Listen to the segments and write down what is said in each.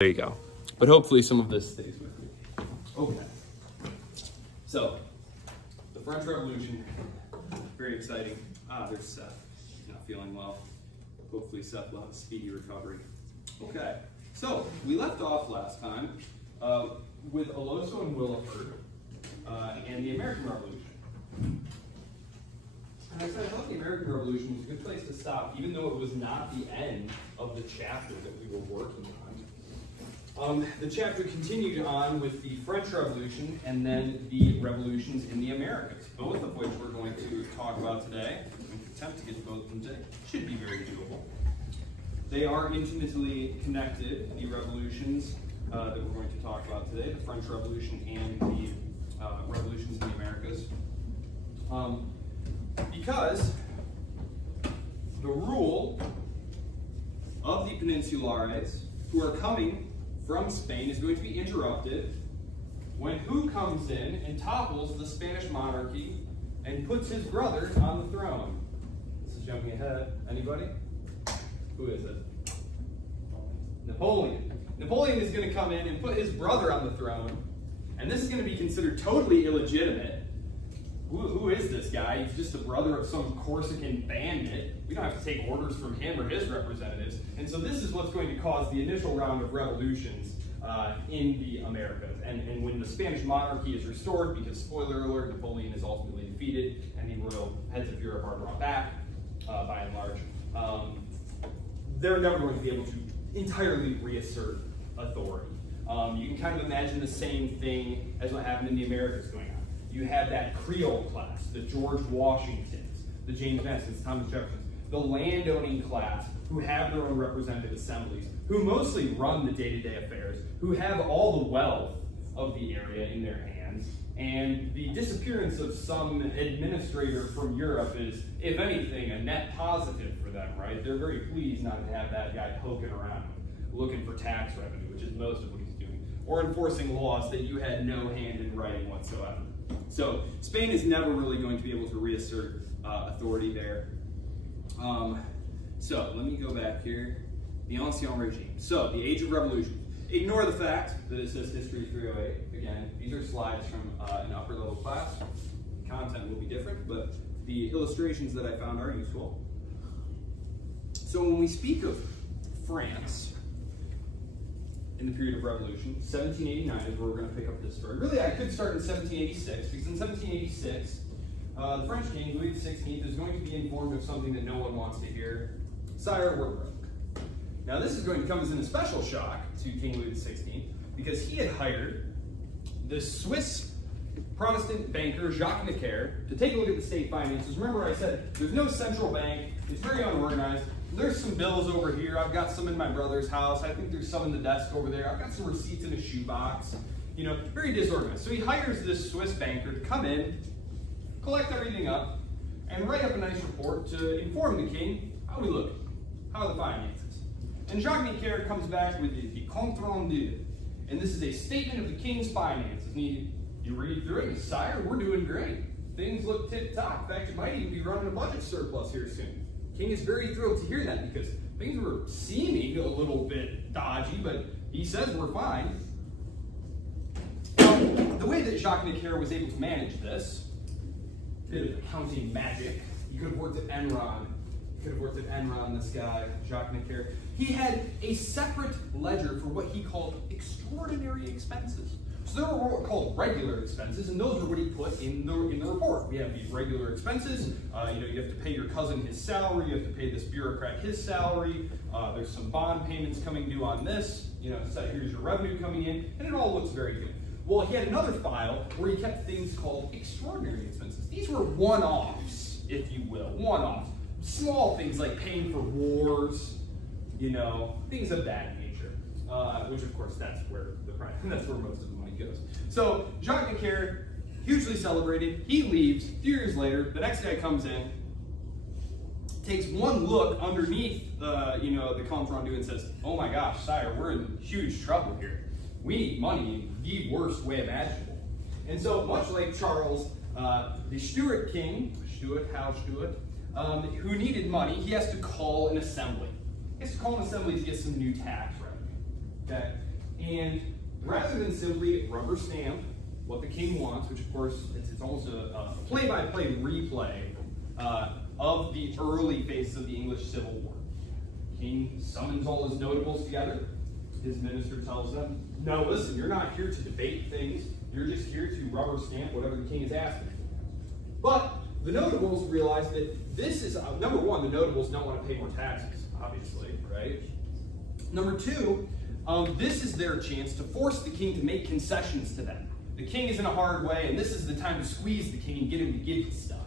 There you go. But hopefully some of this stays with me. Okay. So, the French Revolution, very exciting. There's Seth. He's not feeling well. Hopefully Seth will have a speedy recovery. Okay. So, we left off last time with Aloso and Williford and the American Revolution. And I said I thought the American Revolution was a good place to stop, even though it was not the end of the chapter that we were working on. The chapter continued on with the French Revolution and then the revolutions in the Americas, both of which we're going to talk about today. We can attempt to get to both of them today. Should be very doable. They are intimately connected, the revolutions that we're going to talk about today, the French Revolution and the revolutions in the Americas. Because the rule of the Peninsulares who are coming from Spain is going to be interrupted when who comes in and topples the Spanish monarchy and puts his brother on the throne. This is jumping ahead. Anybody? Who is it? Napoleon. Napoleon is going to come in and put his brother on the throne, and this is going to be considered totally illegitimate. Who is this guy? He's just the brother of some Corsican bandit. We don't have to take orders from him or his representatives. And so this is what's going to cause the initial round of revolutions in the Americas. And when the Spanish monarchy is restored, because spoiler alert, Napoleon is ultimately defeated and the royal heads of Europe are brought back, by and large, they're never going to be able to entirely reassert authority. You can kind of imagine the same thing as what happened in the Americas going on. You had that Creole class, the George Washingtons, the James Madisons, Thomas Jeffersons, the landowning class who have their own representative assemblies, who mostly run the day-to-day affairs, who have all the wealth of the area in their hands, and the disappearance of some administrator from Europe is, if anything, a net positive for them, right? They're very pleased not to have that guy poking around, looking for tax revenue, which is most of what he's doing, or enforcing laws that you had no hand in writing whatsoever. So Spain is never really going to be able to reassert authority there. So let me go back here. The Ancien Regime. So the Age of Revolution. Ignore the fact that it says History 308. Again, these are slides from an upper level class. The content will be different, but the illustrations that I found are useful. So when we speak of France in the period of revolution, 1789 is where we're going to pick up this story. Really, I could start in 1786, because in 1786, the French king, Louis XVI, is going to be informed of something that no one wants to hear. Sire, we're broke. Now, this is going to come as an especial shock to King Louis XVI, because he had hired this Swiss Protestant banker, Jacques Necker, to take a look at the state finances. Remember I said, there's no central bank, it's very unorganized. There's some bills over here. I've got some in my brother's house. I think there's some in the desk over there. I've got some receipts in a shoebox. You know, very disorganized. So he hires this Swiss banker to come in, collect everything up, and write up a nice report to inform the king how we look, how are the finances. And Jacques Necker comes back with the compte rendu. And this is a statement of the king's finances. And you read through it, and sire, we're doing great. Things look tip-top. In fact, you might even be running a budget surplus here soon. King is very thrilled to hear that because things were seeming a little bit dodgy, but he says we're fine. The way that Jacques Necker was able to manage this, bit of accounting magic. He could have worked at Enron. This guy, Jacques Necker. He had a separate ledger for what he called extraordinary expenses. So there were what were called regular expenses, and those are what he put in the report. We have these regular expenses. You have to pay your cousin his salary. You have to pay this bureaucrat his salary. There's some bond payments coming due on this. So here's your revenue coming in, and it all looks very good. Well, he had another file where he kept things called extraordinary expenses. These were one-offs, if you will, one-offs. Small things like paying for wars, things of that nature. Which, of course, that's where most of the money goes. So Jacques Necker, hugely celebrated. He leaves. A few years later, the next guy comes in, takes one look underneath the compte rendu and says, "Oh my gosh, sire, we're in huge trouble here. We need money in the worst way imaginable." And so, much like Charles, the Stuart king, who needed money, he has to call an assembly. He has to call an assembly to get some new tax revenue. Okay? And rather than simply rubber stamp what the king wants, which of course it's almost a play-by-play replay of the early phases of the English Civil War. The king summons all his notables together. His minister tells them, no, listen, you're not here to debate things. You're just here to rubber stamp whatever the king is asking. But the notables realize that this is, number one, the notables don't want to pay more taxes, obviously, right? Number two, this is their chance to force the king to make concessions to them. The king is in a hard way, and this is the time to squeeze the king and get him to give his stuff.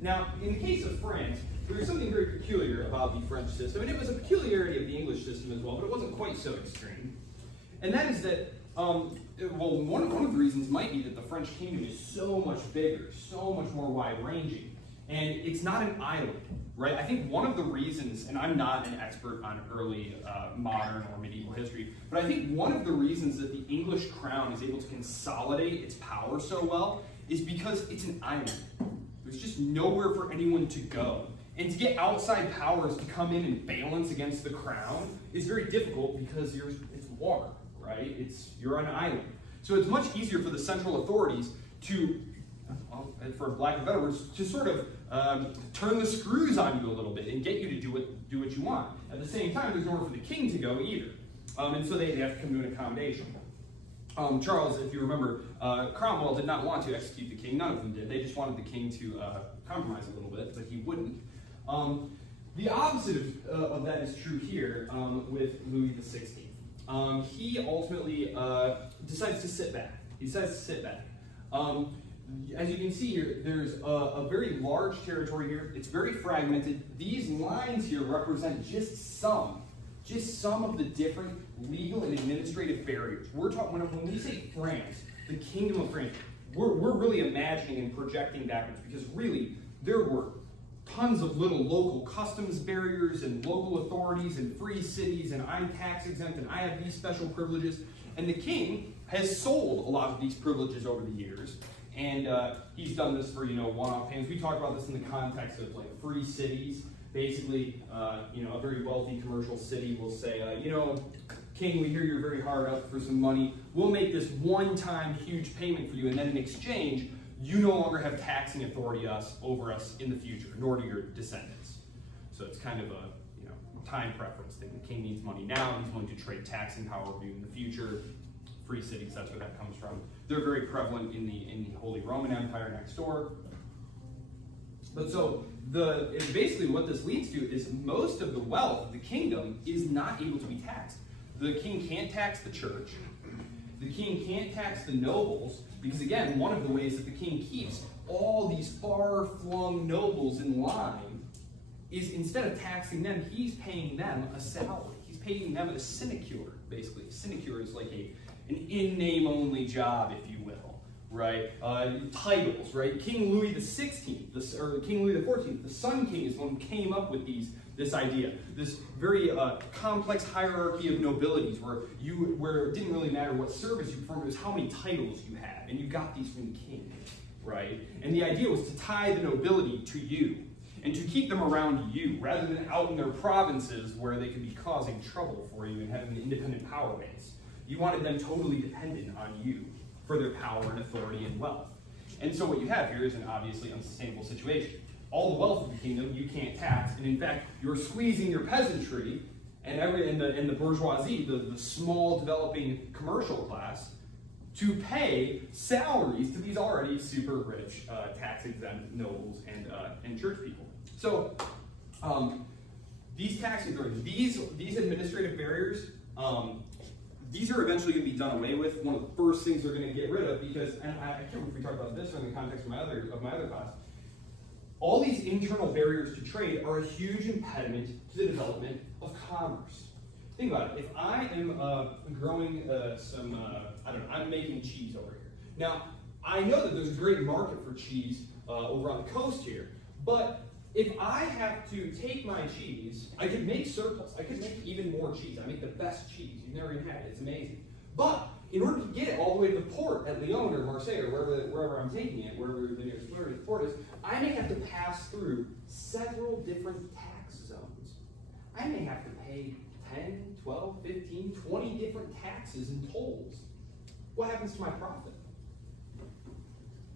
Now, in the case of France, there was something very peculiar about the French system, and it was a peculiarity of the English system as well, but it wasn't quite so extreme. And that is that, well, one of the reasons might be that the French kingdom is so much bigger, so much more wide-ranging, and it's not an island, right? I think one of the reasons, and I'm not an expert on early modern or medieval history, but I think one of the reasons that the English crown is able to consolidate its power so well is because it's an island. There's just nowhere for anyone to go. And to get outside powers to come in and balance against the crown is very difficult because it's water, right? You're on an island. So it's much easier for the central authorities to, well, for lack of better words, to sort of turn the screws on you a little bit and get you to do what you want. At the same time, there's nowhere for the king to go either. And so they have to come to an accommodation. Charles, if you remember, Cromwell did not want to execute the king. None of them did. They just wanted the king to compromise a little bit, but he wouldn't. The opposite of that is true here with Louis XVI. He ultimately decides to sit back. He decides to sit back. As you can see here, there's a very large territory here. It's very fragmented. These lines here represent just some of the different legal and administrative barriers. We're talking, when we say France, the Kingdom of France, we're really imagining and projecting backwards, because really there were tons of little local customs barriers and local authorities and free cities, and I'm tax exempt and I have these special privileges. And the king has sold a lot of these privileges over the years, and he's done this for, one-off payments. We talked about this in the context of like free cities. Basically, a very wealthy commercial city will say, king, we hear you're very hard up for some money. We'll make this one-time huge payment for you, and then in exchange, you no longer have taxing authority over us in the future, nor do your descendants. So it's kind of a time preference thing. The king needs money now. He's willing to trade taxing power with you in the future. Free cities, that's where that comes from. They're very prevalent in the Holy Roman Empire next door. But so basically what this leads to is most of the wealth of the kingdom is not able to be taxed. The king can't tax the church. The king can't tax the nobles, because again, one of the ways that the king keeps all these far-flung nobles in line is, instead of taxing them, he's paying them a salary. He's paying them a sinecure, basically. A sinecure is like an in-name only job, if you will, right? Titles, right? King Louis XVI, or King Louis XIV, the Sun King, is the one who came up with this idea, this very complex hierarchy of nobilities where it didn't really matter what service you performed, it was how many titles you had, and you got these from the king, right? And the idea was to tie the nobility to you, and to keep them around you, rather than out in their provinces where they could be causing trouble for you and having an independent power base. You wanted them totally dependent on you for their power and authority and wealth. And so what you have here is an obviously unsustainable situation. All the wealth of the kingdom you can't tax, and in fact, you're squeezing your peasantry and the bourgeoisie, the small developing commercial class, to pay salaries to these already super rich tax-exempt nobles and church people. So these tax authorities, these administrative barriers, these are eventually going to be done away with. One of the first things they're going to get rid of, because, and I can't remember if we talked about this or in the context of my other class, all these internal barriers to trade are a huge impediment to the development of commerce. Think about it. If I am growing I'm making cheese over here. Now, I know that there's a great market for cheese over on the coast here, but if I have to take my cheese, I could make surplus. I could make even more cheese. I make the best cheese. You've never even had it. It's amazing. But in order to get it all the way to the port at Lyon or Marseille or wherever I'm taking it, wherever the nearest port is, I may have to pass through several different tax zones. I may have to pay 10, 12, 15, 20 different taxes and tolls. What happens to my profit?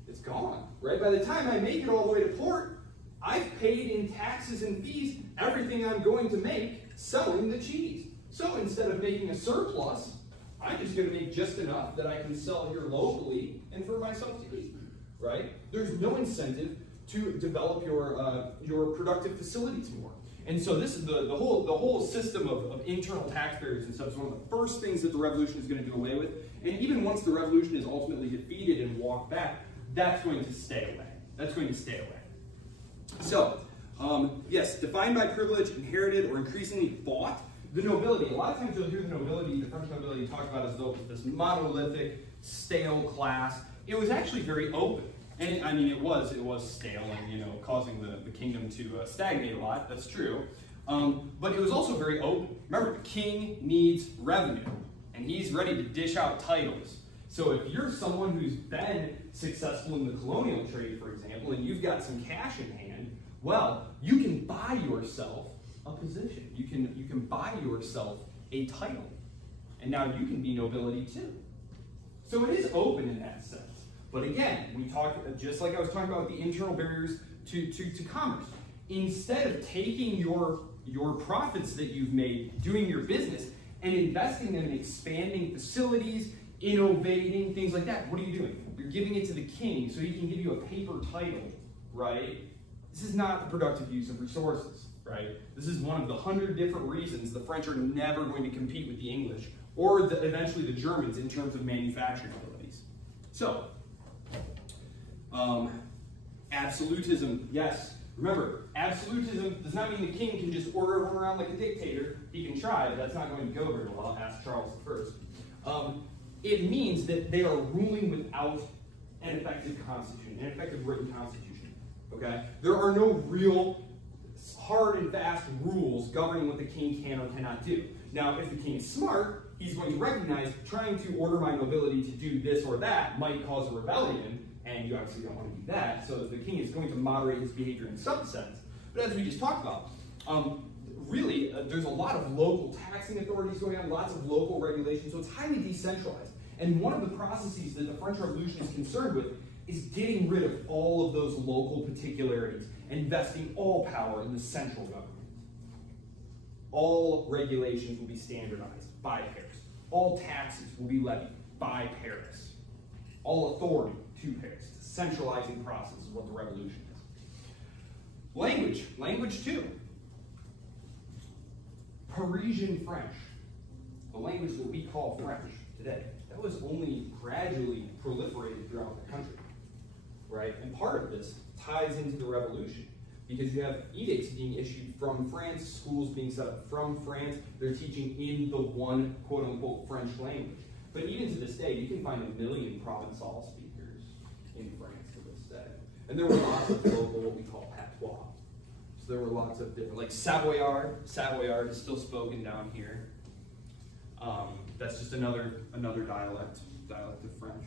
It's gone, right? By the time I make it all the way to port, I've paid in taxes and fees everything I'm going to make selling the cheese. So instead of making a surplus, I'm just going to make just enough that I can sell here locally and for myself to eat, right? There's no incentive to develop your productive facilities more. And so this is the whole system of internal tax barriers and stuff is one of the first things that the revolution is going to do away with. And even once the revolution is ultimately defeated and walked back, that's going to stay away. That's going to stay away. So, yes, defined by privilege, inherited, or increasingly bought. The nobility, a lot of times you'll hear the nobility, the French nobility, talked about as though this monolithic, stale class. It was actually very open. And I mean, it was stale and, you know, causing the kingdom to stagnate a lot, that's true. But it was also very open. Remember, the king needs revenue, and he's ready to dish out titles. So if you're someone who's been successful in the colonial trade, for example, and you've got some cash in hand, well, you can buy yourself a position. You can buy yourself a title. And now you can be nobility too. So it is open in that sense. But again, we talked, just like I was talking about with the internal barriers to commerce. Instead of taking your profits that you've made doing your business and investing them in expanding facilities, innovating, things like that, what are you doing? You're giving it to the king so he can give you a paper title, right? This is not the productive use of resources, right? This is one of the 100 different reasons the French are never going to compete with the English or eventually the Germans in terms of manufacturing abilities. So, absolutism, yes. Remember, absolutism does not mean the king can just order everyone around like a dictator. He can try, but that's not going to go very well. Ask Charles I. It means that they are ruling without an effective constitution, an effective written constitution. Okay? There are no real hard and fast rules governing what the king can or cannot do. Now, if the king is smart, he's going to recognize trying to order my nobility to do this or that might cause a rebellion, and you obviously don't want to do that, so the king is going to moderate his behavior in some sense. But as we just talked about, really, there's a lot of local taxing authorities going on, lots of local regulations, so it's highly decentralized. And one of the processes that the French Revolution is concerned with is getting rid of all of those local particularities and vesting all power in the central government. All regulations will be standardized by Paris. All taxes will be levied by Paris. All authority to Paris. It's a centralizing process is what the revolution is. Language too. Parisian French, the language that we call French today, that was only gradually proliferated throughout the country, right? And part of this ties into the revolution because you have edicts being issued from France, schools being set up from France, they're teaching in the one quote-unquote French language. But even to this day, you can find 1 million Provençal speakers in France to this day. And there were lots of local, what we call patois. So there were lots of different, like Savoyard is still spoken down here. That's just another dialect of French.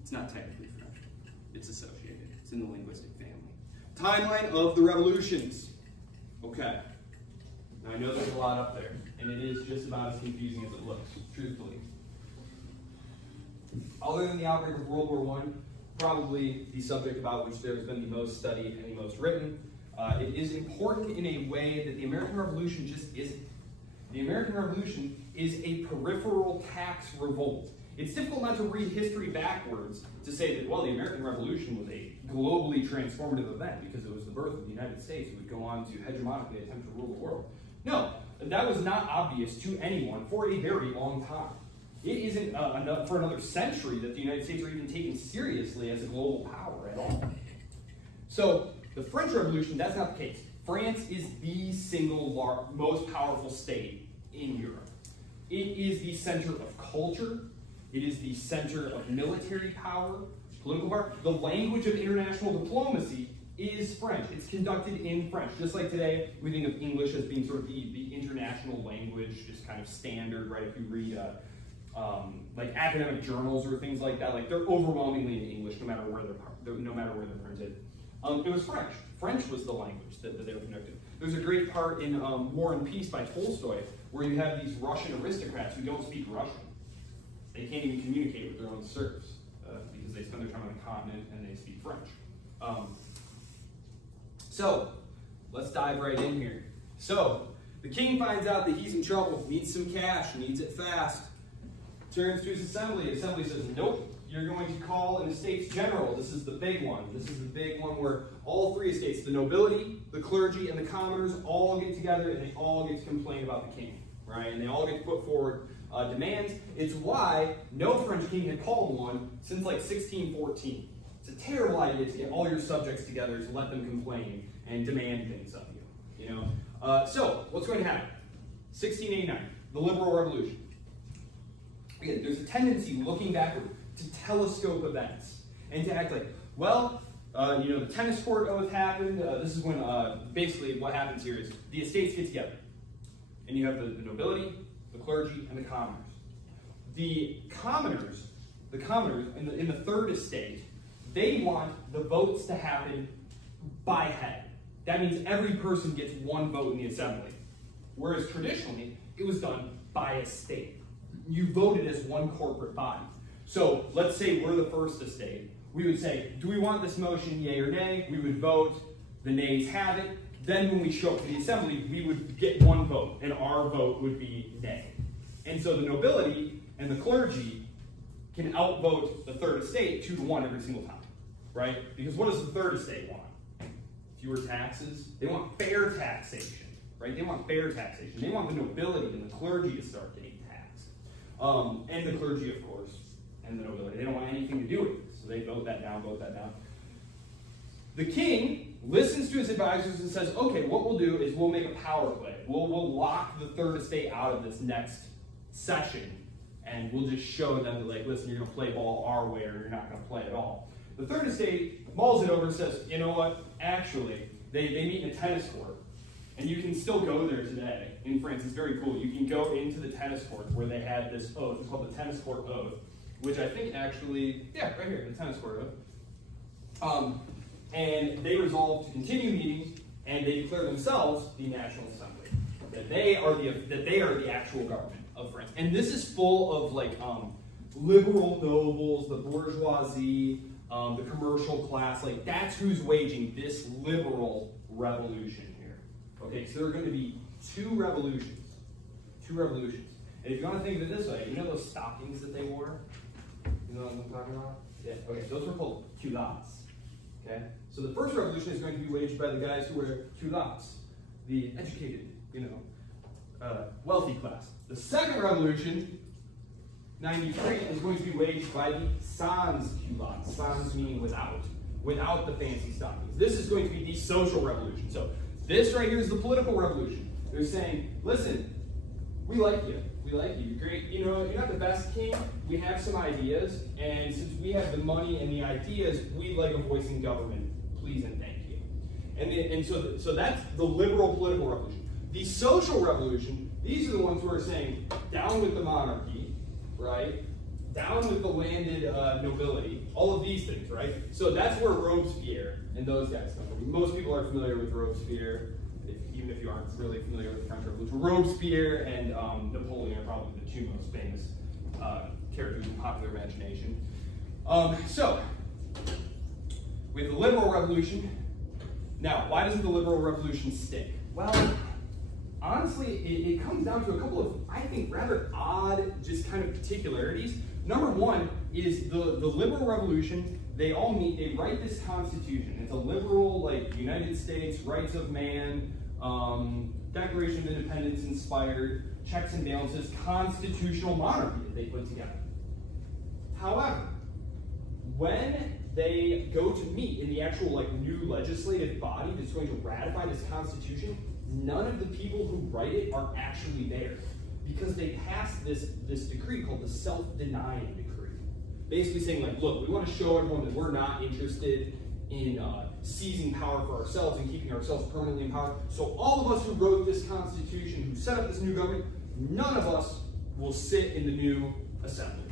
It's not technically French. It's associated. It's in the linguistic family. Timeline of the revolutions. Okay. Now I know there's a lot up there, and it is just about as confusing as it looks, truthfully. Other than the outbreak of World War I, probably the subject about which there has been the most studied and the most written, it is important in a way that the American Revolution just isn't. The American Revolution is a peripheral tax revolt. It's difficult not to read history backwards to say that, well, the American Revolution was a globally transformative event because it was the birth of the United States who would go on to hegemonically attempt to rule the world. No, that was not obvious to anyone for a very long time. It isn't for another century that the United States are even taken seriously as a global power at all. So the French Revolution, that's not the case. France is the single most powerful state in Europe. It is the center of culture. It is the center of military power, political power. The language of international diplomacy is French. It's conducted in French. Just like today, we think of English as being sort of the international language, just kind of standard, right? If you read like academic journals or things like that, like they're overwhelmingly in English, no matter where they're printed. It was French. French was the language that they were conducted. There's a great part in War and Peace by Tolstoy where you have these Russian aristocrats who don't speak Russian. They can't even communicate with their own serfs because they spend their time on the continent and they speak French. So, let's dive right in here. So, the king finds out that he's in trouble, needs some cash, needs it fast. Turns to his assembly. The assembly says, nope, you're going to call an estates general. This is the big one. This is the big one where all three estates, the nobility, the clergy, and the commoners all get together and they all get to complain about the king, right? And they all get to put forward demands. It's why no French king had called one since like 1614. It's a terrible idea to get all your subjects together to let them complain and demand things of you, you know? So, what's going to happen? 1689, the Liberal Revolution. Again, there's a tendency looking backward to telescope events and to act like, well, you know, the tennis court oath happened. This is when basically what happens here is the estates get together, and you have the nobility, the clergy, and the commoners. The commoners in the third estate, they want the votes to happen by head. That means every person gets one vote in the assembly, whereas traditionally it was done by estate. You voted as one corporate body. So let's say we're the first estate. We would say, do we want this motion, yay or nay? We would vote, the nays have it. Then when we show up to the assembly, we would get one vote, and our vote would be nay. And so the nobility and the clergy can outvote the third estate 2-1 every single time, right? Because what does the third estate want? Fewer taxes. They want fair taxation, right? They want fair taxation. They want the nobility and the clergy to start getting taxed. And the clergy, of course, and the nobility. They don't want anything to do with it. So they vote that down, vote that down. The king listens to his advisors and says, okay, what we'll do is we'll make a power play. We'll lock the third estate out of this next session, and we'll just show them that, like, listen, you're going to play ball our way or you're not going to play at all. The third estate mulls it over and says, you know what, actually, they meet in a tennis court, and you can still go there today. In France, it's very cool. You can go into the tennis court where they had this oath. It's called the tennis court oath, which I think actually, yeah, right here, the tennis court oath. And they resolve to continue meeting, and they declare themselves the National Assembly, that they are the actual government of France. And this is full of like liberal nobles, the bourgeoisie, the commercial class. Like that's who's waging this liberal revolution here. Okay, so there are going to be two revolutions. And if you want to think of it this way, you know those stockings that they wore? You know what I'm talking about? Yeah. Okay, those were called culottes. Okay, so the first revolution is going to be waged by the guys who wear culottes, the educated, wealthy class. The second revolution, 93, is going to be waged by the sans culottes. Sans meaning without the fancy stockings. This is going to be the social revolution. So this right here is the political revolution. They're saying, listen, we like you. We like you. You're great. You know, you're not the best king. We have some ideas, and since we have the money and the ideas, we'd like a voice in government. Please and thank you. And so that's the liberal political revolution. The social revolution, these are the ones who are saying, down with the monarchy, right? Down with the landed nobility, all of these things, right? So that's where Robespierre and those guys come from. Most people are familiar with Robespierre, even if you aren't really familiar with the French Revolution. Robespierre and Napoleon are probably the two most famous characters in popular imagination. So, we have the Liberal Revolution. Now, why doesn't the Liberal Revolution stick? Well, honestly, it comes down to a couple of, I think, rather odd, just kind of particularities. Number one is the Liberal Revolution. They all meet, they write this Constitution. It's a liberal, like, United States, rights of man, Declaration of Independence inspired, checks and balances, constitutional monarchy that they put together. However, when they go to meet in the actual like new legislative body that's going to ratify this Constitution, none of the people who write it are actually there because they passed this decree called the self-denying decree. Basically saying like, look, we want to show everyone that we're not interested in seizing power for ourselves and keeping ourselves permanently in power. So all of us who wrote this Constitution, who set up this new government, none of us will sit in the new assembly.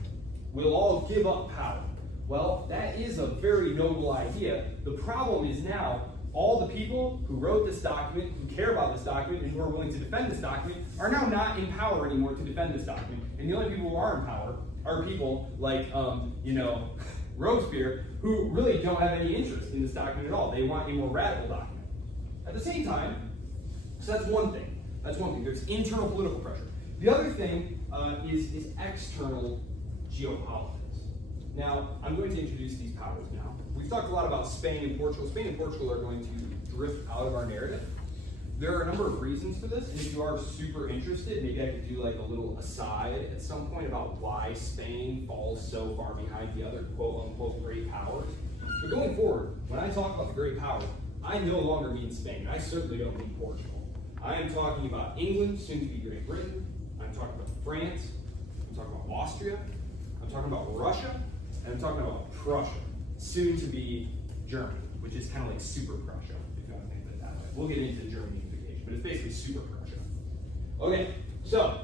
We'll all give up power. Well, that is a very noble idea. The problem is now, all the people who wrote this document, who care about this document, and who are willing to defend this document, are now not in power anymore to defend this document. And the only people who are in power are people like, Robespierre, who really don't have any interest in this document at all. They want a more radical document. At the same time, so that's one thing. That's one thing. There's internal political pressure. The other thing is external geopolitics. Now, I'm going to introduce these powers now. We've talked a lot about Spain and Portugal. Spain and Portugal are going to drift out of our narrative. There are a number of reasons for this, and if you are super interested, maybe I could do like a little aside at some point about why Spain falls so far behind the other quote-unquote great powers. But going forward, when I talk about the great powers, I no longer mean Spain. I certainly don't mean Portugal. I am talking about England, soon to be Great Britain. I'm talking about France. I'm talking about Austria. I'm talking about Russia. And I'm talking about Prussia, soon to be Germany, which is kind of like Super Prussia, if you want to think of it that way. We'll get into the Germany implication, but it's basically Super Prussia. Okay, so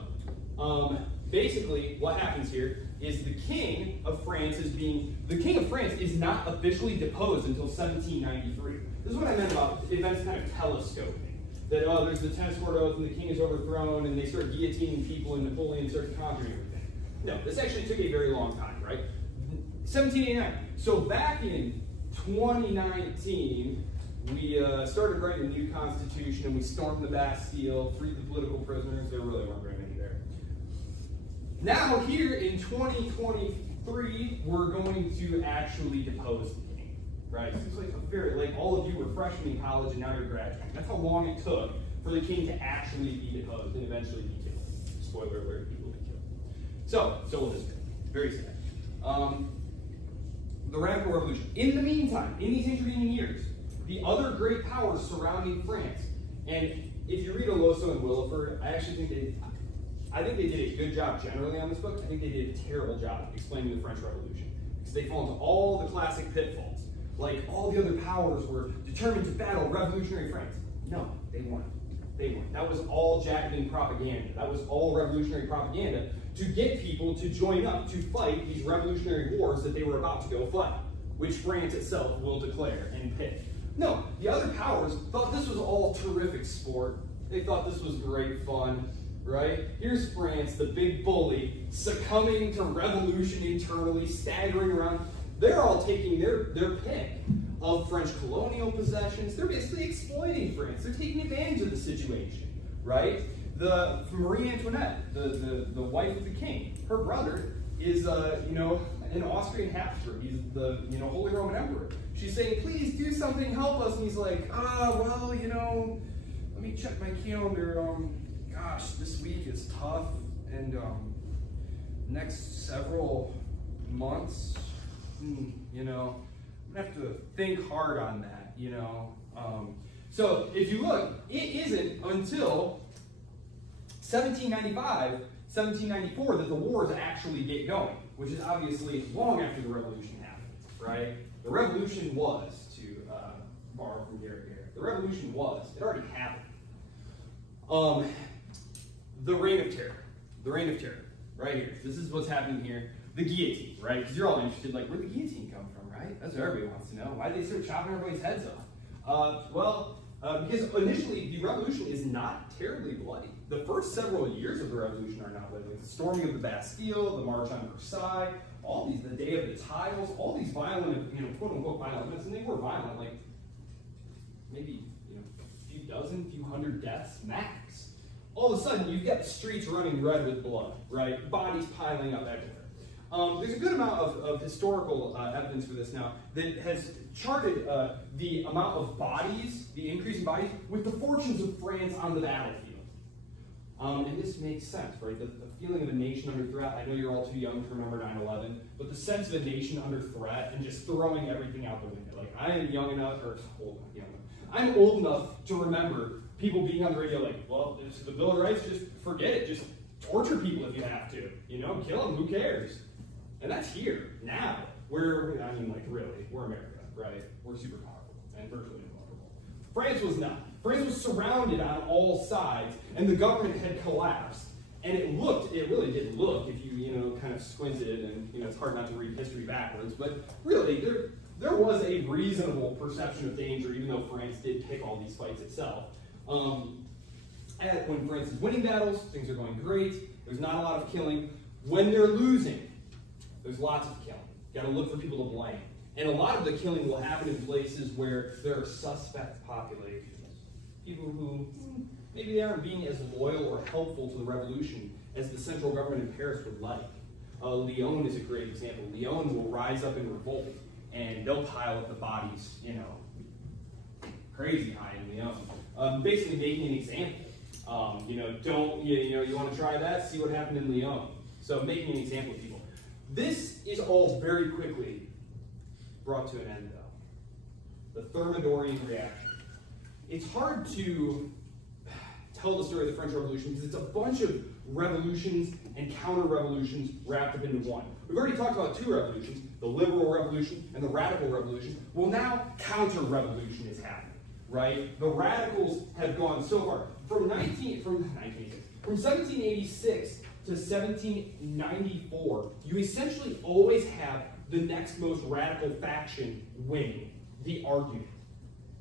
basically what happens here is the King of France is not officially deposed until 1793. This is what I meant about events kind of telescoping. That, oh, there's the tennis court oath and the king is overthrown and they start guillotining people and Napoleon starts conquering everything. No, this actually took a very long time, right? 1789. So back in 2019, we started writing a new constitution and we stormed the Bastille, freed the political prisoners. There really weren't very many there. Now here in 2023, we're going to actually depose the king, right? It's like like all of you were freshmen in college and now you're graduating. That's how long it took for the king to actually be deposed and eventually be killed. Spoiler alert, he will be killed. So will this be. Very sad. The Radical Revolution. In the meantime, in these intervening years, the other great powers surrounding France, and if you read Oloso and Willeford, I think they did a good job generally on this book. I think they did a terrible job explaining the French Revolution, because they fall into all the classic pitfalls. Like all the other powers were determined to battle revolutionary France. No, they weren't. They weren't. That was all Jacobin propaganda. That was all revolutionary propaganda to get people to join up to fight these revolutionary wars that they were about to go fight, which France itself will declare and pick. No, the other powers thought this was all terrific sport. They thought this was great fun, right? Here's France, the big bully, succumbing to revolution internally, staggering around. They're all taking their pick of French colonial possessions. They're basically exploiting France. They're taking advantage of the situation, right? Marie Antoinette, the wife of the king, her brother is, an Austrian Habsburg. He's the, Holy Roman Emperor. She's saying, please do something, help us. And he's like, well, let me check my calendar. Gosh, this week is tough. And next several months, I'm gonna have to think hard on that, So if you look, it isn't until 1795, 1794 that the wars actually get going, which is obviously long after the revolution happened, right? The revolution was, to borrow from Garrett here, the revolution was, it already happened. The Reign of Terror, right here. This is what's happening here. The guillotine, right? Because you're all interested, like, where'd the guillotine come from, right? That's what everybody wants to know. Why did they start chopping everybody's heads off? Because initially, the revolution is not terribly bloody. The first several years of the revolution are not bloody. Like the storming of the Bastille, the March on Versailles, all these, the Day of the Tiles, all these violent, quote-unquote violent events, and they were violent, like maybe, a few dozen, few hundred deaths max. All of a sudden, you've got the streets running red with blood, right? Bodies piling up everywhere. There's a good amount of historical evidence for this now that has charted the amount of bodies, the increase in bodies, with the fortunes of France on the battlefield. And this makes sense, right? The feeling of a nation under threat. I know you're all too young to remember 9/11, but the sense of a nation under threat and just throwing everything out the window. Like, I am young enough, or I'm old enough to remember people being on the radio like, well, it's the Bill of Rights, just forget it. Just torture people if you have to. Kill them, who cares? And that's here, now. Really, we're America, right? We're super powerful and virtually invulnerable. France was not. France was surrounded on all sides, and the government had collapsed. And it really did look, if you, kind of squinted, and, it's hard not to read history backwards, but really, there was a reasonable perception of danger, even though France did pick all these fights itself. When France is winning battles, things are going great. There's not a lot of killing. When they're losing, there's lots of killing. Got to look for people to blame. And a lot of the killing will happen in places where there are suspect populations. People who maybe they aren't being as loyal or helpful to the revolution as the central government in Paris would like. Lyon is a great example. Lyon will rise up in revolt, and they'll pile up the bodies, crazy high in Lyon. Basically making an example. You want to try that? See what happened in Lyon. So making an example of people. This is all very quickly brought to an end, though. The Thermidorian reaction. It's hard to tell the story of the French Revolution because it's a bunch of revolutions and counter-revolutions wrapped up into one. We've already talked about two revolutions, the liberal revolution and the radical revolution. Well, now counter-revolution is happening, right? The radicals have gone so far. From 1786 to 1794, you essentially always have the next most radical faction winning the argument.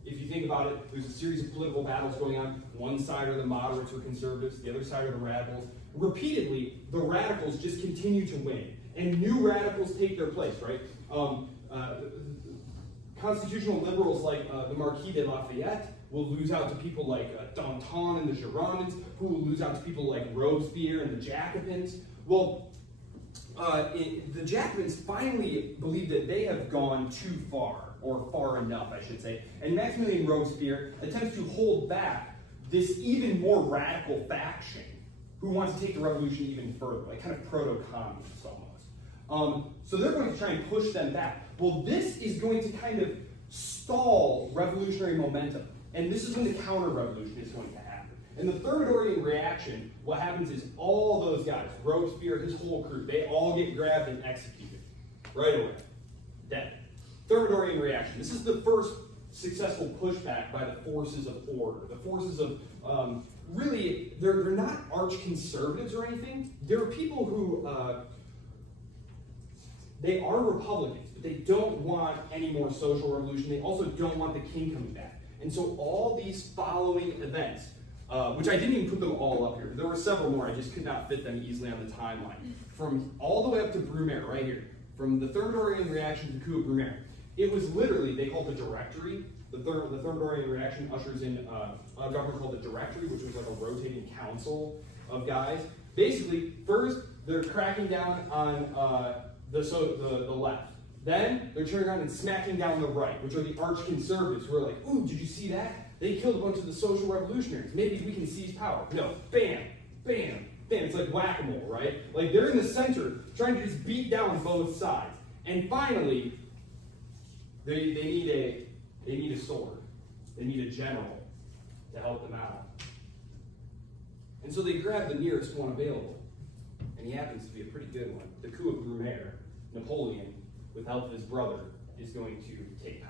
If you think about it, there's a series of political battles going on. One side are the moderates or conservatives, the other side are the radicals. Repeatedly, the radicals just continue to win, and new radicals take their place, right? Constitutional liberals like the Marquis de Lafayette will lose out to people like Danton and the Girondins, who will lose out to people like Robespierre and the Jacobins. Well, the Jacobins finally believe that they have gone too far, or far enough, I should say, and Maximilien Robespierre attempts to hold back this even more radical faction who wants to take the revolution even further, like kind of proto-communists almost. So they're going to try and push them back. Well, this is going to kind of stall revolutionary momentum, and this is when the counter-revolution is going to happen. In the Thermidorian reaction, what happens is all those guys, Robespierre, his whole crew, they all get grabbed and executed right away, dead. Thermidorian reaction. This is the first successful pushback by the forces of order. The forces of, really, they're not arch-conservatives or anything. They're people who, they are Republicans, but they don't want any more social revolution. They also don't want the king coming back. And so all these following events, which I didn't even put them all up here. There were several more. I just could not fit them easily on the timeline. From all the way up to Brumaire, right here. From the Thermidorian reaction to the coup of Brumaire. It was literally, they called the Directory. The Thermidorian reaction ushers in a government called the Directory, which was like a rotating council of guys. Basically, first, they're cracking down on the left. Then, they're turning around and smacking down the right, which are the arch-conservatives who are like, ooh, did you see that? They killed a bunch of the social revolutionaries. Maybe we can seize power. No, bam, bam, bam. It's like whack-a-mole, right? Like, they're in the center, trying to just beat down both sides. And finally, they need a sword. They need a general to help them out. And so they grab the nearest one available. And he happens to be a pretty good one. The coup of Brumaire, Napoleon, with help of his brother, is going to take power.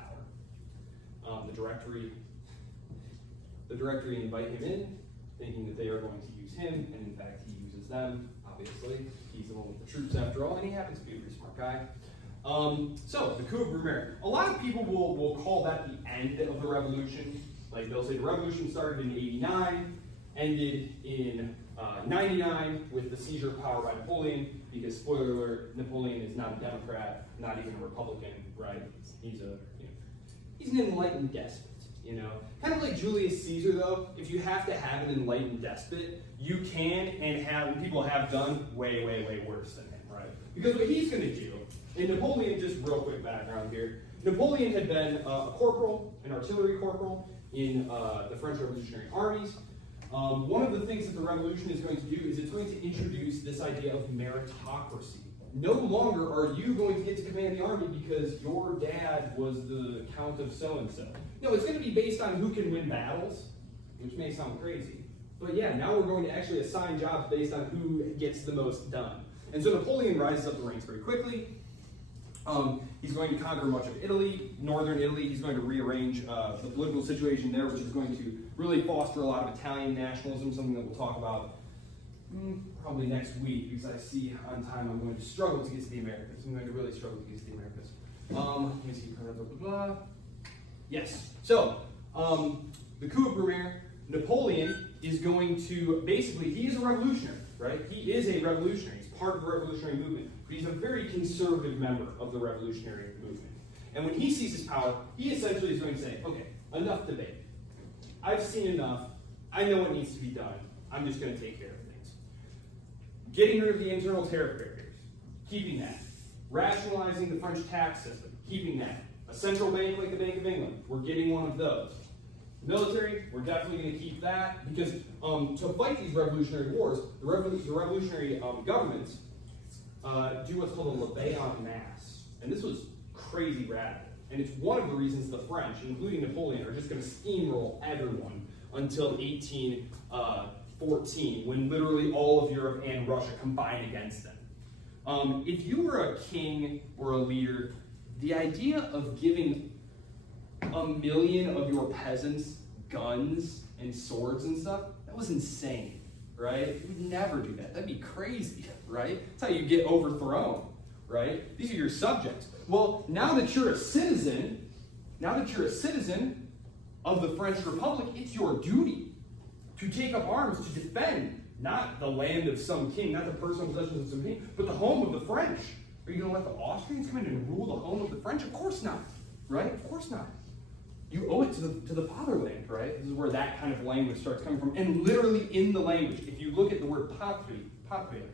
The Directory invite him in, thinking that they are going to use him, and in fact he uses them, obviously. He's the one with the troops after all, and he happens to be a pretty smart guy. So, the coup of Brumaire. A lot of people will call that the end of the revolution. Like, they'll say the revolution started in 89, ended in 99 with the seizure of power by Napoleon, because, spoiler alert, Napoleon is not a Democrat, not even a Republican, right? He's an enlightened despot, Kind of like Julius Caesar, though. If you have to have an enlightened despot, you can and people have done way, way, way worse than him, right? Because what he's going to do, and Napoleon, just real quick background here, Napoleon had been a corporal, an artillery corporal in the French Revolutionary Armies. One of the things that the revolution is going to do is it's going to introduce this idea of meritocracy. No longer are you going to get to command the army because your dad was the Count of so-and-so. No, it's going to be based on who can win battles, which may sound crazy. But yeah, now we're going to actually assign jobs based on who gets the most done. And so Napoleon rises up the ranks very quickly. He's going to conquer much of Italy, northern Italy. He's going to rearrange the political situation there, which is going to really foster a lot of Italian nationalism, something that we'll talk about probably next week, because I see on time I'm going to struggle to get to the Americas. I'm going to really struggle to get to the Americas. Let me see, blah, blah, blah, blah. Yes, so the coup of Brumaire, Napoleon is going to, basically, he is a revolutionary, right? He is a revolutionary. He's part of the revolutionary movement. But he's a very conservative member of the revolutionary movement. And when he seizes power, he essentially is going to say, okay, enough debate. I've seen enough. I know what needs to be done. I'm just going to take care of things. Getting rid of the internal tariff barriers, keeping that. Rationalizing the French tax system, keeping that. A central bank like the Bank of England, we're getting one of those. Military, we're definitely going to keep that, because to fight these revolutionary wars, the revolutionary governments do what's called a levée en masse. And this was crazy radical. And it's one of the reasons the French, including Napoleon, are just going to steamroll everyone until 1814, when literally all of Europe and Russia combine against them. If you were a king or a leader, the idea of giving 1 million of your peasants guns and swords and stuff, that was insane, right? You would never do that. That'd be crazy, right? That's how you get overthrown, right? These are your subjects. Well, now that you're a citizen of the French Republic, it's your duty to take up arms to defend not the land of some king, not the personal possessions of some king, but the home of the French. Are you going to let the Austrians come in and rule the home of the French? Of course not, right? Of course not. You owe it to the fatherland, right? This is where that kind of language starts coming from. And literally in the language, if you look at the word patria,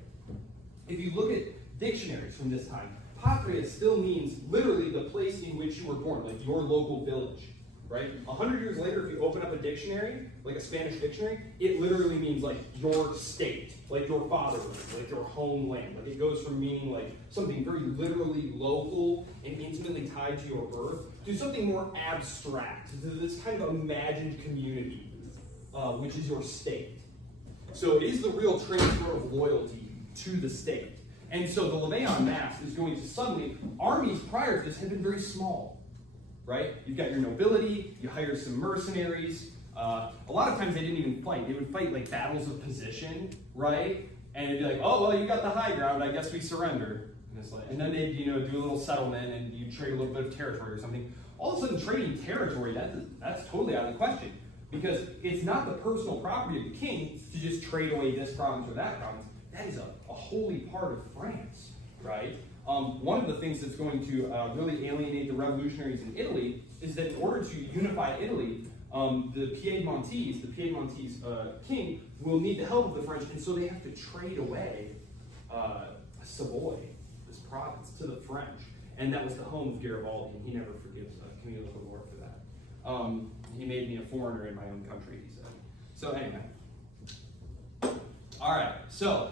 if you look at dictionaries from this time, patria still means literally the place in which you were born, like your local village, right? 100 years later, if you open up a dictionary, like a Spanish dictionary, it literally means like your state, like your fatherland, like your homeland. Like it goes from meaning like something very literally local and intimately tied to your birth to something more abstract, to this kind of imagined community, which is your state. So it is the real transfer of loyalty to the state. And so the levée en masse is going to suddenly, armies prior to this had been very small. Right? You've got your nobility, you hire some mercenaries. A lot of times they didn't even fight. They would fight like battles of position, right? And it'd be like, oh, well, you got the high ground, I guess we surrender. And then they'd, do a little settlement and you trade a little bit of territory or something. All of a sudden, trading territory, that's totally out of the question. Because it's not the personal property of the king to just trade away this province or that province. That is a holy part of France, right? One of the things that's going to really alienate the revolutionaries in Italy is that in order to unify Italy, the Piedmontese king will need the help of the French, and so they have to trade away Savoy, this province, to the French. And that was the home of Garibaldi, and he never forgives Camille Laurent for that. He made me a foreigner in my own country, he said. So anyway. All right, so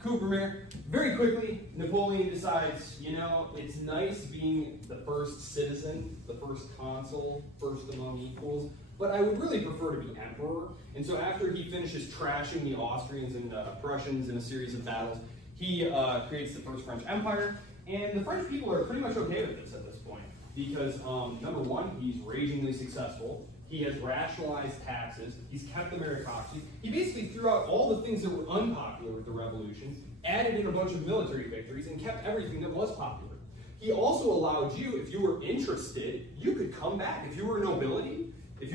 coup of Brumaire. Very quickly, Napoleon decides, it's nice being the first citizen, the first consul, first among equals, but I would really prefer to be emperor. And so after he finishes trashing the Austrians and Prussians in a series of battles, he creates the First French Empire. And the French people are pretty much okay with this at this point, because number one, he's ragingly successful. He has rationalized taxes. He's kept the meritocracy. He basically threw out all the things that were unpopular with the revolution, added in a bunch of military victories, and kept everything that was popular. He also allowed you, if you were interested, you could come back. If you were nobility, you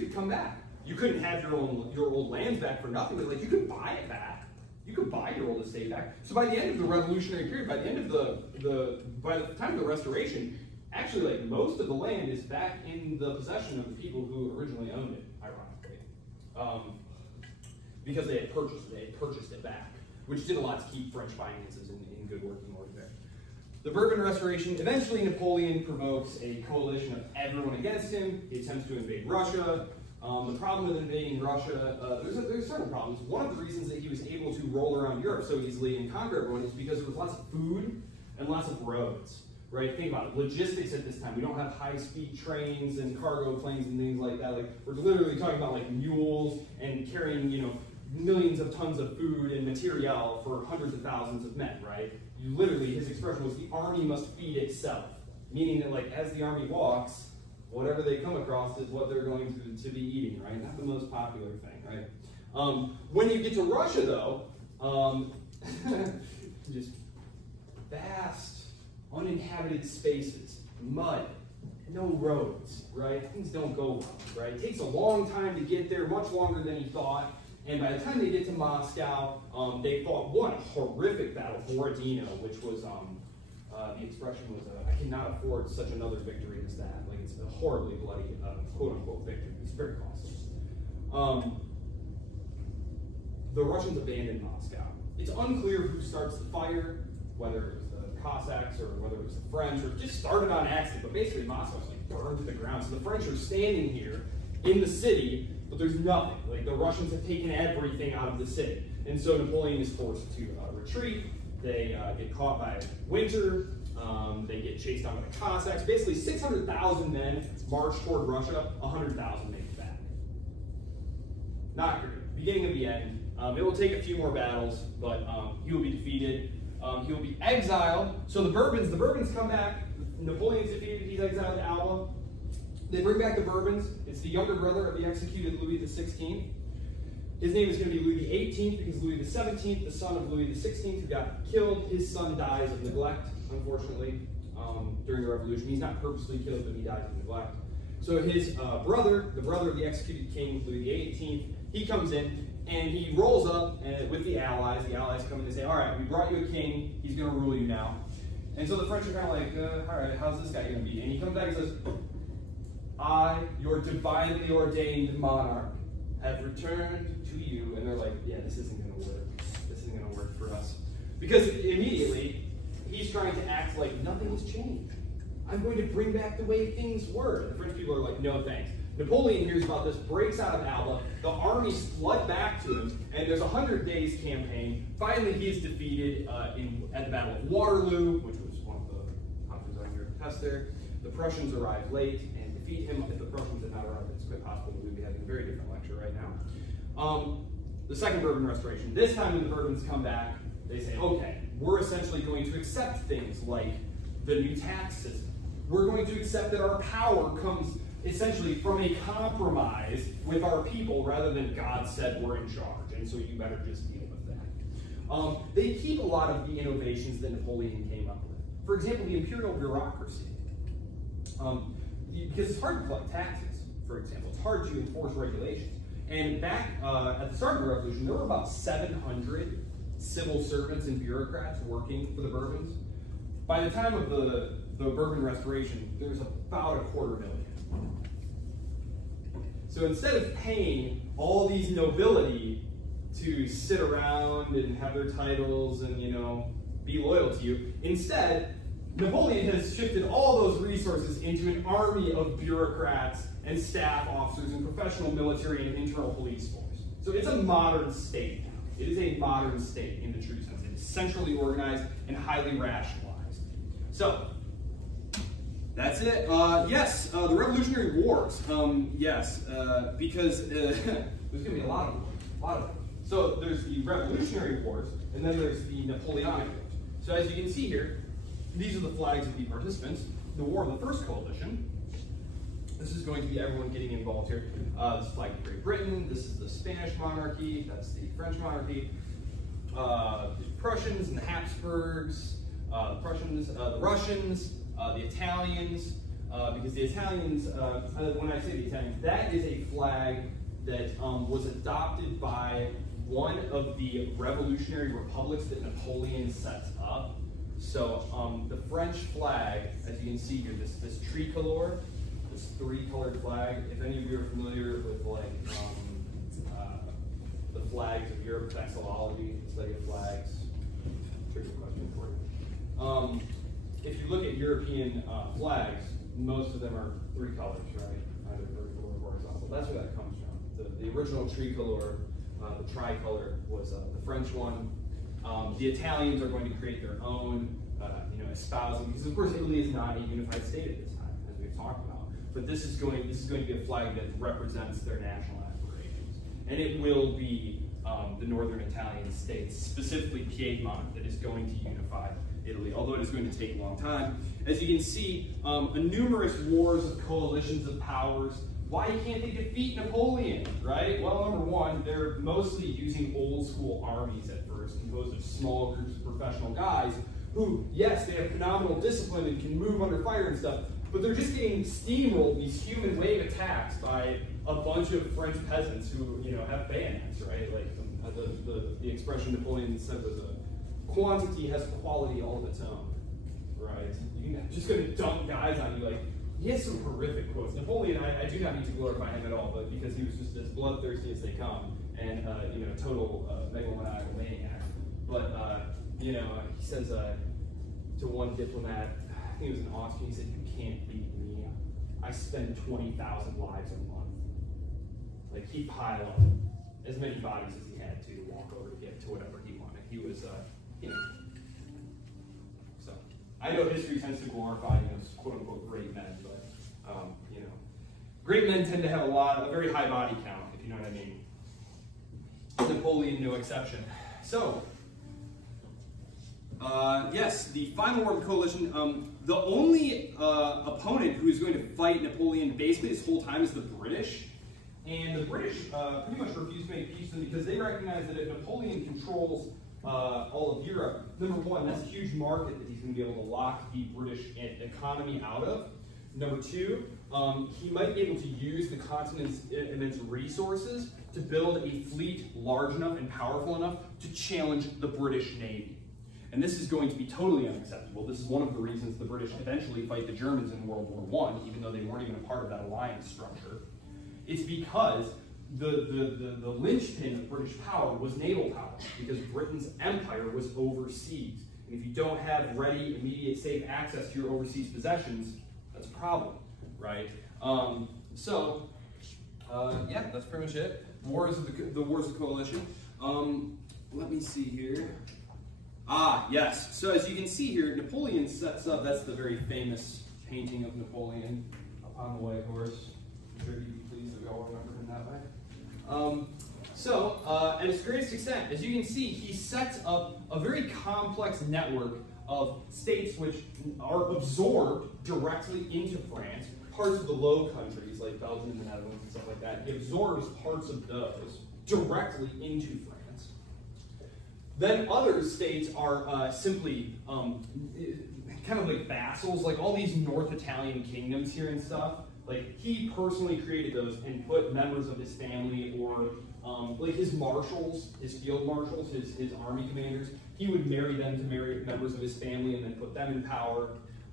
could come back. You couldn't have your old lands back for nothing, but like you could buy it back. You could buy your old estate back. So by the end of the revolutionary period, by the end of by the time of the Restoration, actually, like most of the land is back in the possession of the people who originally owned it, ironically, because they had purchased it back, which did a lot to keep French finances in good working order there. The Bourbon Restoration, eventually Napoleon provokes a coalition of everyone against him. He attempts to invade Russia. The problem with invading Russia, there's several problems. One of the reasons that he was able to roll around Europe so easily and conquer everyone is because there was lots of food and lots of roads. Right, think about it. Logistics at this time. We don't have high-speed trains and cargo planes and things like that. Like we're literally talking about like mules and carrying, millions of tons of food and material for hundreds of thousands of men. Right? His expression was, "The army must feed itself," meaning that like as the army walks, whatever they come across is what they're going to be eating. Right? Not the most popular thing. Right? When you get to Russia, though, just vast uninhabited spaces, mud, no roads, right? Things don't go well, right? It takes a long time to get there, much longer than he thought. And by the time they get to Moscow, they fought one horrific battle, Borodino, which was, the expression was, I cannot afford such another victory as that. Like, it's a horribly bloody, quote-unquote victory. It's very costly. The Russians abandoned Moscow. It's unclear who starts the fire, whether it was the Cossacks or whether it was the French, or it just started on accident, but basically Moscow's like burned to the ground. So the French are standing here in the city, but there's nothing. Like, the Russians have taken everything out of the city. And so Napoleon is forced to retreat. They get caught by winter. They get chased down by the Cossacks. Basically, 600,000 men march toward Russia. 100,000 make it back. Not great. Beginning of the end. It will take a few more battles, but he will be defeated. He will be exiled. So the Bourbons come back. Napoleon's defeated. He's exiled to Alba. They bring back the Bourbons. It's the younger brother of the executed Louis XVI. His name is going to be Louis XVIII because Louis XVII, the son of Louis XVI, who got killed, his son dies of neglect, unfortunately, during the Revolution. He's not purposely killed, but he dies of neglect. So his brother, the brother of the executed king, Louis XVIII, he comes in and he rolls up with the Allies. The Allies come in and say, all right, we brought you a king. He's going to rule you now. And so the French are kind of like, all right, how's this guy going to be? And he comes back and says, I, your divinely ordained monarch, have returned to you. And they're like, yeah, this isn't going to work. This isn't going to work for us. Because immediately, he's trying to act like nothing has changed. I'm going to bring back the way things were. The French people are like, no thanks. Napoleon hears about this, breaks out of Alba. The armies flood back to him, and there's a 100 days campaign. Finally, he is defeated at the Battle of Waterloo, which was one of the conferences on your test there. The Prussians arrive late and defeat him. If the Prussians had not arrived, it's quite possible that we'd be having a very different lecture right now. The Second Bourbon Restoration. This time when the Bourbons come back, they say, okay, we're essentially going to accept things like the new tax system. We're going to accept that our power comes essentially from a compromise with our people rather than God said we're in charge, and so you better just deal with that. They keep a lot of the innovations that Napoleon came up with. For example, the imperial bureaucracy. Because it's hard to collect taxes, for example. It's hard to enforce regulations. And back at the start of the Revolution, there were about 700 civil servants and bureaucrats working for the Bourbons. By the time of the Bourbon Restoration, there's about 250,000. So instead of paying all these nobility to sit around and have their titles and, you know, be loyal to you, instead, Napoleon has shifted all those resources into an army of bureaucrats and staff officers and professional military and internal police force. So it's a modern state now. It is a modern state in the true sense. It is centrally organized and highly rationalized. So, that's it. Yes, the Revolutionary Wars. Yes, because there's going to be a lot of them. So there's the Revolutionary Wars, and then there's the Napoleonic Wars. So as you can see here, these are the flags of the participants. The War of the First Coalition. This is going to be everyone getting involved here. This is flag of Great Britain. This is the Spanish monarchy. That's the French monarchy. The Prussians and the Habsburgs. The Russians. The Italians, because the Italians, when I say the Italians, that is a flag that was adopted by one of the revolutionary republics that Napoleon sets up. So the French flag, as you can see here, this tricolor, this three-colored flag, if any of you are familiar with like the flags of Europe, vexillology, study of flags, tricky question for you. If you look at European flags, most of them are three colors, right? Either vertical or horizontal. That's where that comes from. The original tricolor, the tricolor, was the French one. The Italians are going to create their own, espousing, because of course Italy is not a unified state at this time, as we've talked about. But this is going to be a flag that represents their national aspirations, and it will be the northern Italian states, specifically Piedmont, that is going to unify Italy, although it is going to take a long time. As you can see, numerous wars of coalitions of powers. Why can't they defeat Napoleon, right? Well, number one, they're mostly using old school armies at first, composed of small groups of professional guys, who, yes, they have phenomenal discipline and can move under fire and stuff, but they're just getting steamrolled, these human wave attacks by a bunch of French peasants who, have bayonets, right? Like the expression Napoleon said was quantity has quality all of its own, right? You're just going to dump guys on you. Like, he has some horrific quotes. Napoleon, I do not need to glorify him at all, but because he was just as bloodthirsty as they come, and total megalomaniacal maniac. But he says to one diplomat, I think it was in Austria, he said, "You can't beat me. I spend 20,000 lives a month." Like, he piled up as many bodies as he had to walk over to get to whatever he wanted. He was, So, I know history tends to glorify, quote unquote great men, but great men tend to have a very high body count, if you know what I mean. Napoleon, no exception. So, yes, the final war of the coalition. The only opponent who is going to fight Napoleon basically this whole time is the British. And the British pretty much refuse to make peace with him because they recognize that if Napoleon controls all of Europe, number one, that's a huge market that he's going to be able to lock the British economy out of. Number two, he might be able to use the continent's immense resources to build a fleet large enough and powerful enough to challenge the British Navy. And this is going to be totally unacceptable. This is one of the reasons the British eventually fight the Germans in World War I, even though they weren't even a part of that alliance structure. It's because the linchpin of British power was naval power, because Britain's empire was overseas. And if you don't have ready, immediate, safe access to your overseas possessions, that's a problem, right? Yeah, that's pretty much it. The Wars of the Coalition. Let me see here. Yes. So as you can see here, Napoleon sets up, that's the very famous painting of Napoleon upon the white horse. I'm sure he'd be pleased that we all remember him that way. At its greatest extent, as you can see, he sets up a very complex network of states which are absorbed directly into France, parts of the Low Countries like Belgium and the Netherlands and stuff like that. He absorbs parts of those directly into France. Then other states are simply kind of like vassals, like all these North Italian kingdoms here and stuff. Like, he personally created those and put members of his family or like his marshals, his field marshals, his army commanders, he would marry them to marry members of his family and then put them in power.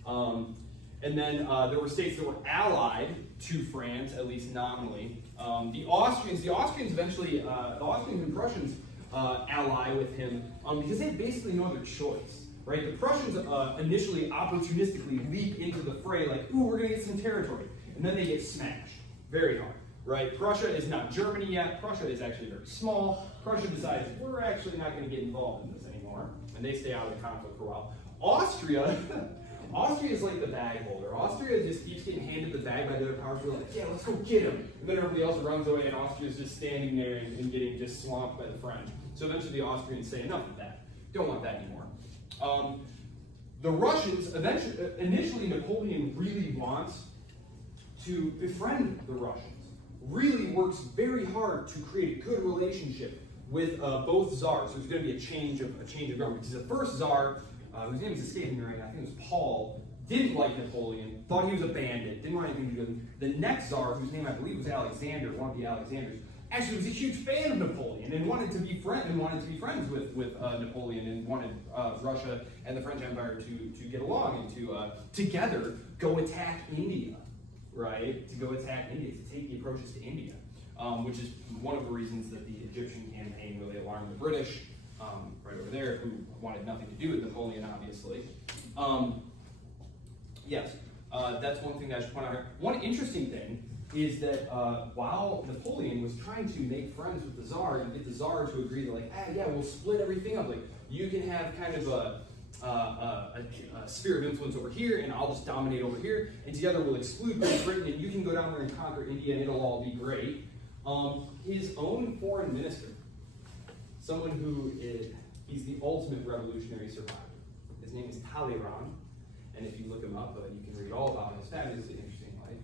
And then there were states that were allied to France, at least nominally. The Austrians eventually, the Austrians and Prussians ally with him because they had basically no other choice, right? The Prussians initially opportunistically leap into the fray like, ooh, we're gonna get some territory. And then they get smashed very hard, right? Prussia is not Germany yet. Prussia is actually very small. Prussia decides, we're actually not gonna get involved in this anymore. And they stay out of the conflict for a while. Austria is like the bag holder. Austria just keeps getting handed the bag by the other powers. We're like, yeah, let's go get him. And then everybody else runs away, and Austria's just standing there and getting just swamped by the French. So eventually the Austrians say, enough of that. Don't want that anymore. The Russians, initially Napoleon really wants to befriend the Russians. Really works very hard to create a good relationship with both czars. There's going to be a change of government. Because the first czar, whose name is escaping me right now, I think it was Paul, didn't like Napoleon, thought he was a bandit, didn't want anything to do with him. The next czar, whose name I believe was Alexander, one of the Alexanders, actually was a huge fan of Napoleon and wanted to be friends with Napoleon and wanted Russia and the French Empire to get along and to together go attack India, right? To go attack India, to take the approaches to India, which is one of the reasons that the Egyptian campaign really alarmed the British, right over there, who wanted nothing to do with Napoleon, obviously. Yes, that's one thing that I should point out here. One interesting thing is that while Napoleon was trying to make friends with the Tsar and get the Tsar to agree that, like, yeah, we'll split everything up. Like, you can have kind of a sphere of influence over here, and I'll just dominate over here, and together we'll exclude Great Britain, and you can go down there and conquer India, and it'll all be great. His own foreign minister, someone who he's the ultimate revolutionary survivor. His name is Talleyrand, and if you look him up, you can read all about his fabulously interesting life.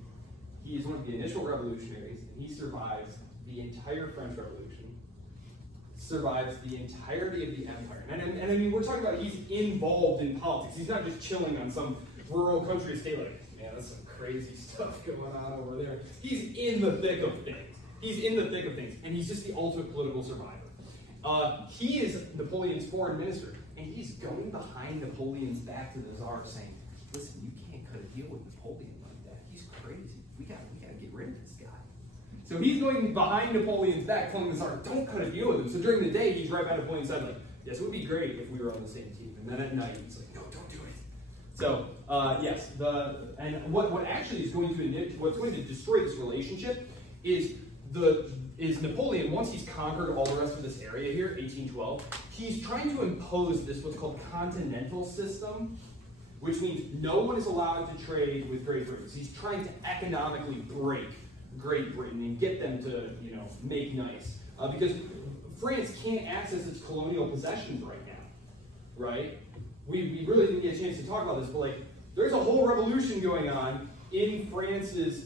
He is one of the initial revolutionaries, and he survives the entire French Revolution, survives the entirety of the empire. And I mean, we're talking about he's involved in politics. He's not just chilling on some rural country estate like, man, that's some crazy stuff going on over there. He's in the thick of things. He's in the thick of things, and he's just the ultimate political survivor. He is Napoleon's foreign minister, and he's going behind Napoleon's back to the Tsar saying, listen, you can't cut a deal with Napoleon like that. He's crazy. We gotta get rid of this guy. So he's going behind Napoleon's back, telling the Tsar, don't cut a deal with him. So during the day, he's right by Napoleon's side, like, yes, it would be great if we were on the same team. And then at night, he's like, no, don't do it. So, yes, what actually is going to destroy this relationship is Napoleon, once he's conquered all the rest of this area here, 1812, he's trying to impose this what's called continental system, which means no one is allowed to trade with Great Britain. So he's trying to economically break Great Britain and get them to, make nice. Because France can't access its colonial possessions right now, right? We really didn't get a chance to talk about this, but like, there's a whole revolution going on in France's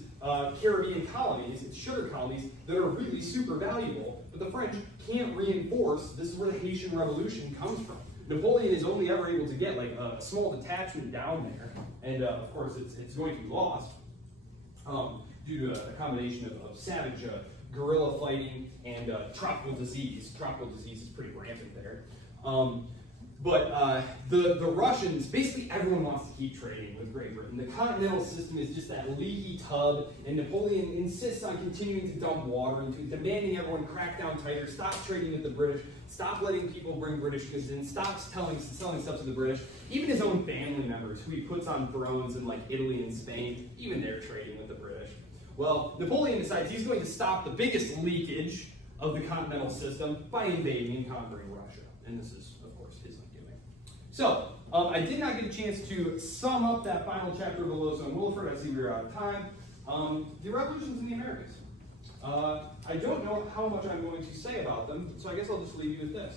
Caribbean colonies, its sugar colonies, that are really super valuable, but the French can't reinforce. This is where the Haitian Revolution comes from. Napoleon is only ever able to get like a small detachment down there, and of course it's going to be lost due to a combination of savage guerrilla fighting and tropical disease. Tropical disease is pretty rampant there. But the Russians, basically everyone wants to keep trading with Great Britain. The continental system is just that leaky tub, and Napoleon insists on continuing to dump water into it, demanding everyone crack down tighter, stop trading with the British, stop letting people bring British goods in, stop selling stuff to the British. Even his own family members, who he puts on thrones in like Italy and Spain, even they're trading with the British. Well, Napoleon decides he's going to stop the biggest leakage of the continental system by invading and conquering Russia. And this is, of course, his undoing. So, I did not get a chance to sum up that final chapter of Veloso and Wilford. I see we're out of time. The revolutions in the Americas. I don't know how much I'm going to say about them, so I guess I'll just leave you with this.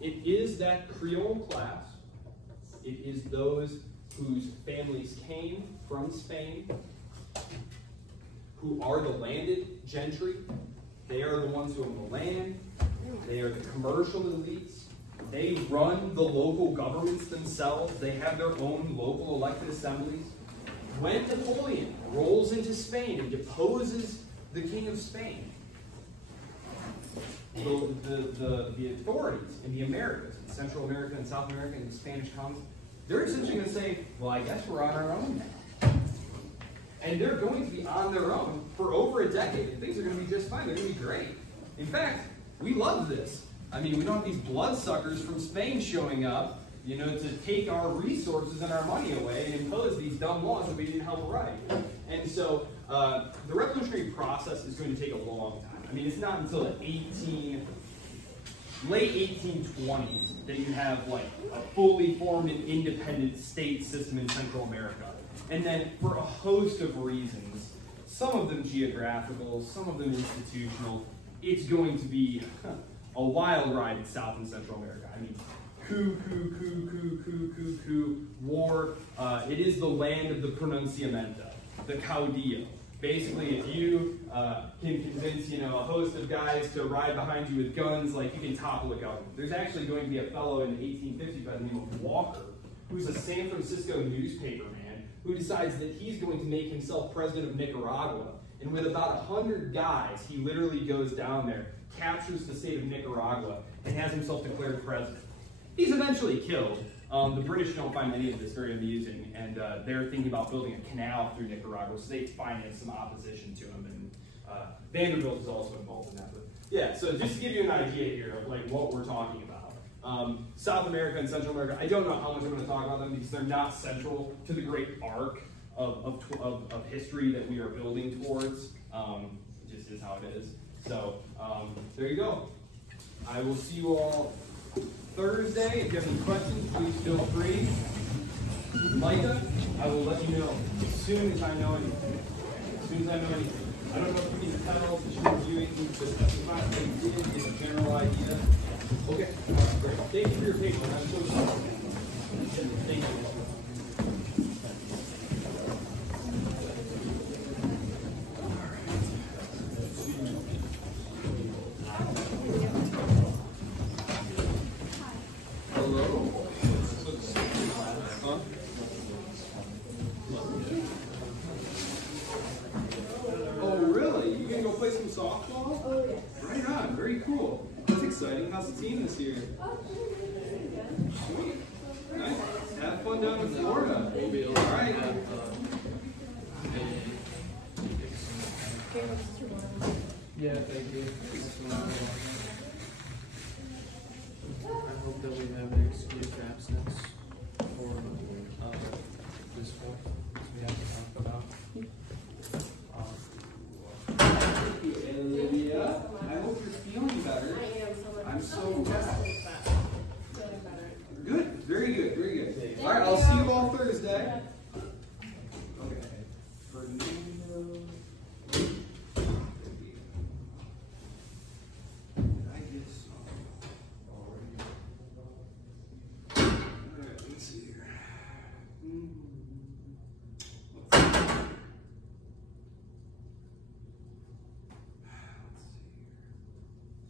It is that Creole class. It is those whose families came from Spain, who are the landed gentry. They are the ones who own the land. They are the commercial elites. They run the local governments themselves. They have their own local elected assemblies. When Napoleon rolls into Spain and deposes the King of Spain, the authorities in the Americas, in Central America and South America and the Spanish colonies, they're essentially going to say, well, I guess we're on our own now. And they're going to be on their own for over a decade, and things are going to be just fine. They're going to be great. In fact, we love this. I mean, we don't have these bloodsuckers from Spain showing up, to take our resources and our money away and impose these dumb laws that we didn't help write. And so the revolutionary process is going to take a long time. I mean, it's not until the late 1820s that you have like a fully formed and independent state system in Central America. And then for a host of reasons, some of them geographical, some of them institutional, it's going to be a wild ride in South and Central America. I mean, coup, war. It is the land of the pronunciamento, the caudillo. Basically, if you can convince, a host of guys to ride behind you with guns, like you can topple a government. There's actually going to be a fellow in the 1850s by the name of Walker, who's a San Francisco newspaper man, who decides that he's going to make himself president of Nicaragua. And with about 100 guys, he literally goes down there, captures the state of Nicaragua, and has himself declared president. He's eventually killed. The British don't find any of this very amusing, and they're thinking about building a canal through Nicaragua, so they finance some opposition to him, and Vanderbilt is also involved in that. But yeah, so just to give you an idea here of like what we're talking about. South America and Central America, I don't know how much I'm going to talk about them because they're not central to the great arc of history that we are building towards. It just is how it is. So there you go. I will see you all Thursday. If you have any questions, please feel free. Micah, I will let you know as soon as I know anything. As soon as I know anything. I don't know if you need to tell that you're reviewing the specified things you did, get a general idea. Okay, great. Thank you for your patience. I'm so sorry. Thank you. exciting. How's the team this year? Sweet. Nice. Have fun down in Florida. We'll be all right. Yeah, thank you. I hope that we have an excused absence for this one we have to talk about. Olivia, I hope you're feeling better. I'm so glad. Good. Very good. Very good. All right. I'll see you all Thursday. Okay. Fernando. I guess so. All right. Let's see here.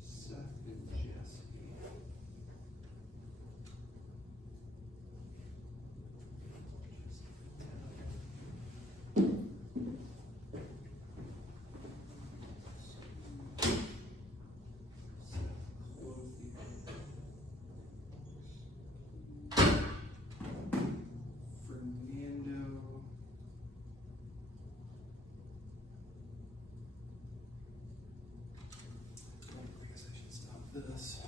Seth and Jesse. Fernando. I guess I should stop this.